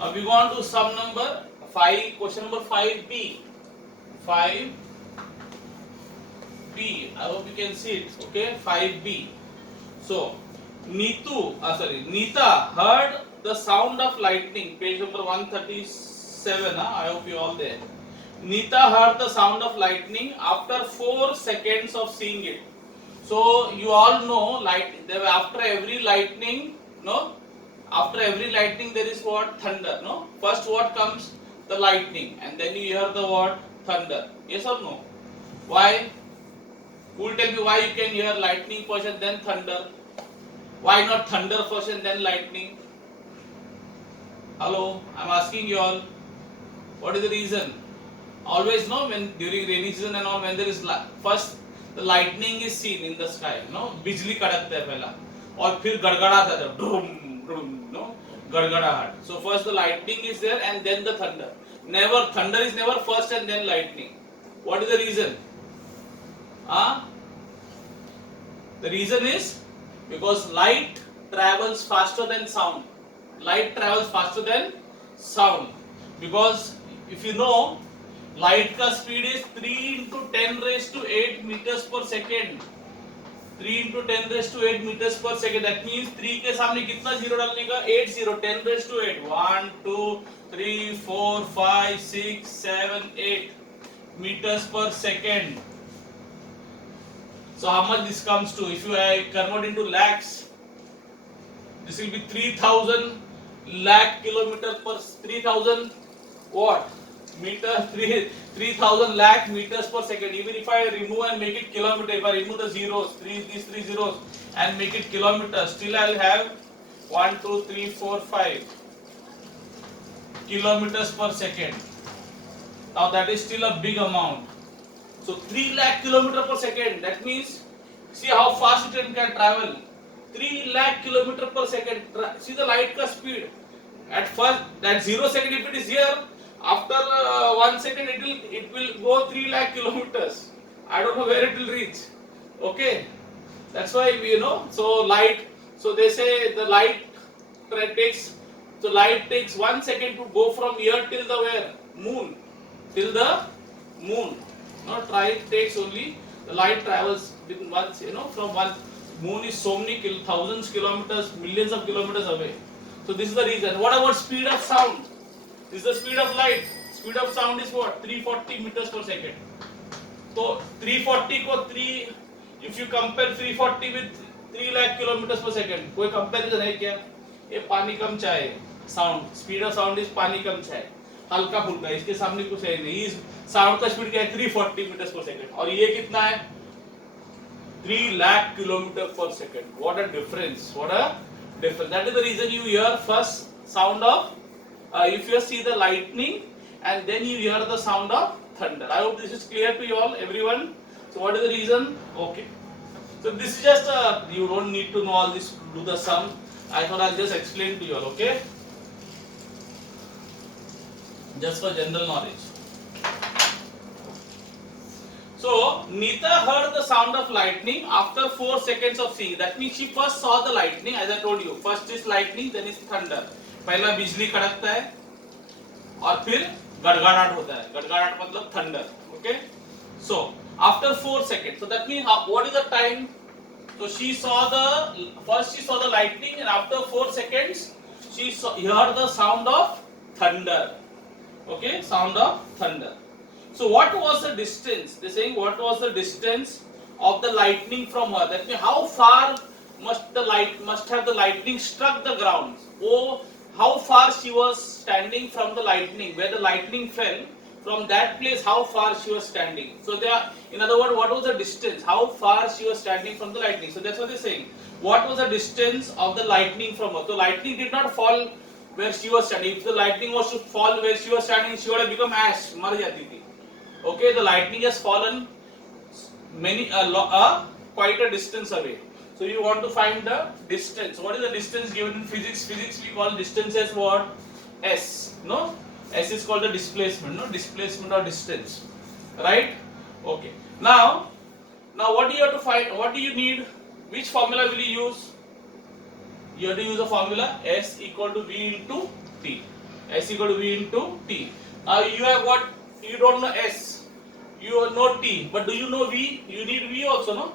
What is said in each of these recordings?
Now we go on to sum number 5, question number 5b. 5b, I hope you can see it. Okay, 5b. So Nita heard the sound of lightning. Page number 137. I hope you all there. Nita heard the sound of lightning after 4 seconds of seeing it. So you all know, after every lightning, no, after every lightning there is what? Thunder. No, first what comes? The lightning, and then you hear the what? Thunder. Yes or no? Why? Who will tell me why you can hear lightning first and then thunder? Why not thunder first and then lightning? Hello, I'm asking you all. What is the reason? Always know when during rainy season and all, when there is first the lightning is seen in the sky. No, बिजली कड़कता है पहला, और फिर गड़गड़ाता है, Doom Doom, no, गड़गड़ाहट. So first the lightning is there and then the thunder. Never, thunder is never first and then lightning. What is the reason? The reason is because light travels faster than sound. Light travels faster than sound, because if you know, light का speed is 3 into 10 raised to 8 meters per second. 3 into 10 raised to 8 meters per second. That means 3 के सामने कितना zero डालने का? 8 0. 10 raised to 8. 1 2 3 4 5 6 7 8 meters per second. So how much this comes to? If you convert into lakhs, this will be 3000 lakh kilometer per 3000 what? Meter 3000 lakh meters per second. Even if I remove and make it kilometer, if I remove the zeros, these three zeros and make it kilometers, still I'll have 1 2 3 4 5 kilometers per second. Now that is still a big amount. So 3 lakh kilometer per second. That means, see how fast it can travel. 3 lakh kilometer per second. See the light ka speed. At first, that 0 second, if it is here, after 1 second it will go 3 lakh kilometers. I don't know where it will reach. Okay, that's why we So light. So they say the light takes. So light takes 1 second to go from here till the where? Moon. Till the moon. Not right, takes only, the light travels within once, from one. Moon is so many thousands kilometers, millions of kilometers away. So this is the reason. What about speed of sound? This is the speed of light. Speed of sound is what? 340 meters per second. So 340 को 3, if you compare 340 with 3 lakh kilometers per second, कोई comparison है क्या? ये पानी कम चाहे. Sound, speed of sound is पानी कम चाहे. हल्का फुल्का, इसके सामने कुछ है नहीं. साउंड का स्पीड क्या है? 340 मीटर्स पर सेकंड. और ये कितना है? 3 lakh kilometer per second. What a difference! What a difference! That is the reason you hear first sound of, if you see the lightning, and then you hear the sound of thunder. I hope this is clear to you all, everyone. So what is the reason? Okay. So this is just you don't need to know all this to do the sum. I thought I'll just explain to you all. Okay. Just for general knowledge. So Nita heard the sound of lightning after 4 seconds of seeing. That means she first saw the lightning, as I told you. First is lightning, then is thunder. पहला बिजली कड़कता है और फिर गड़गड़ाहट होता है. गड़गड़ाहट मतलब thunder. Okay. So after 4 seconds. So that means what is the time? So she saw first she saw the lightning, and after 4 seconds she heard the sound of thunder. Okay, sound of thunder. So what was the distance? They're saying what was the distance of the lightning from her? That means how far must have the lightning struck the ground? Oh, how far she was standing from the lightning, where the lightning fell, from that place how far she was standing. So in other words, what was the distance? How far she was standing from the lightning? So that's what they're saying. What was the distance of the lightning from her? So lightning did not fall where she was standing. If the lightning was to fall where she was standing, she would have become ash, mar jati thi. Okay, the lightning has fallen quite a distance away. So you want to find the distance. What is the distance given in physics? Physics we call distance as what? S. No? S is called the displacement. No? Displacement or distance. Right? Okay. Now what do you have to find? What do you need? Which formula will you use? You have to use a formula S equal to V into T. S equal to V into T. Now you have what? You don't know S. You know T, but do you know V? You need V also, no?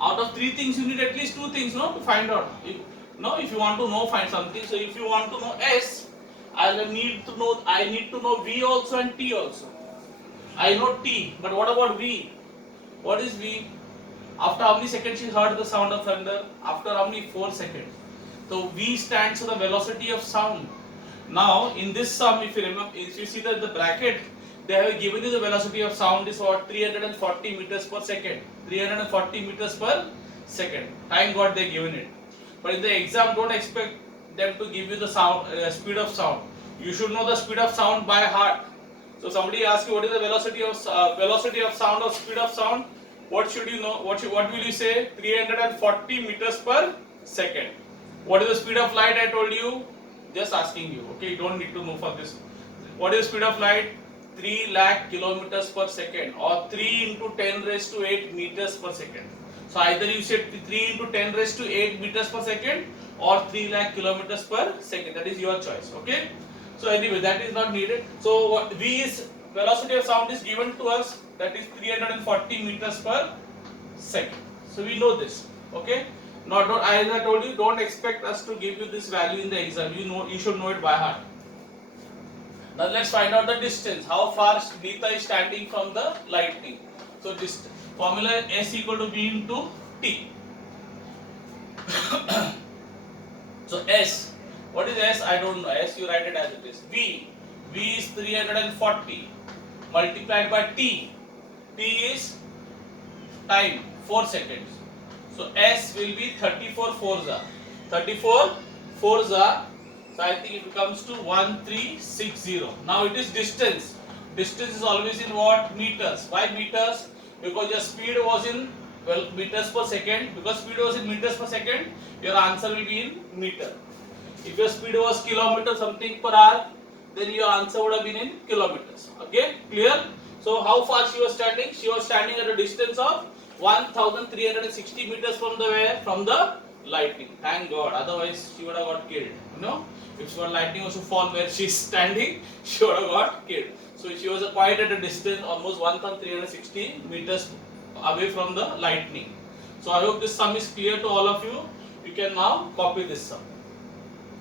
Out of three things, you need at least two things, no, to find out. If you want to know, find something. So if you want to know S, I need to know V also and T also. I know T, but what about V? What is V? After how many seconds you heard the sound of thunder? After how many? 4 seconds. So V stands for the velocity of sound. Now in this sum, if you remember, if you see that the bracket, they have given you the velocity of sound is what? 340 meters per second. 340 meters per second. Thank God they given it. But in the exam, don't expect them to give you the sound speed of sound. You should know the speed of sound by heart. So somebody asks you what is the velocity of sound or speed of sound. What should you know? What will you say? 340 meters per second. What is the speed of light? I told you. Just asking you. Okay, you don't need to know for this. What is the speed of light? 3 lakh kilometers per second, or 3 into 10 raised to 8 meters per second. So either you said 3 into 10 raised to 8 meters per second or 3 lakh kilometers per second. That is your choice. Okay. So anyway, that is not needed. So what V is velocity of sound is given to us. That is 340 meters per second. So we know this. Okay. Not as I told you, don't expect us to give you this value in the exam. You should know it by heart. Now let's find out the distance. How far Nita is standing from the lightning. So this formula S equal to V into T. So S, what is S? I don't know. S you write it as it is. V is 340 multiplied by T. T is time, 4 seconds. So S will be 34 forza. 34 forza. So I think it comes to 1360. Now it is distance. Distance is always in what? Meters. Why meters? Because your speed was in meters per second. Because speed was in meters per second, your answer will be in meter. If your speed was kilometer something per hour, then your answer would have been in kilometers. Okay, clear? So how far she was standing? She was standing at a distance of 1360 meters from the where? From the lightning. Thank God. Otherwise she would have got killed. If lightning was to fall where she is standing, she would have got killed. So she was quite at a distance, almost 1360 meters away from the lightning. So I hope this sum is clear to all of you. You can now copy this sum.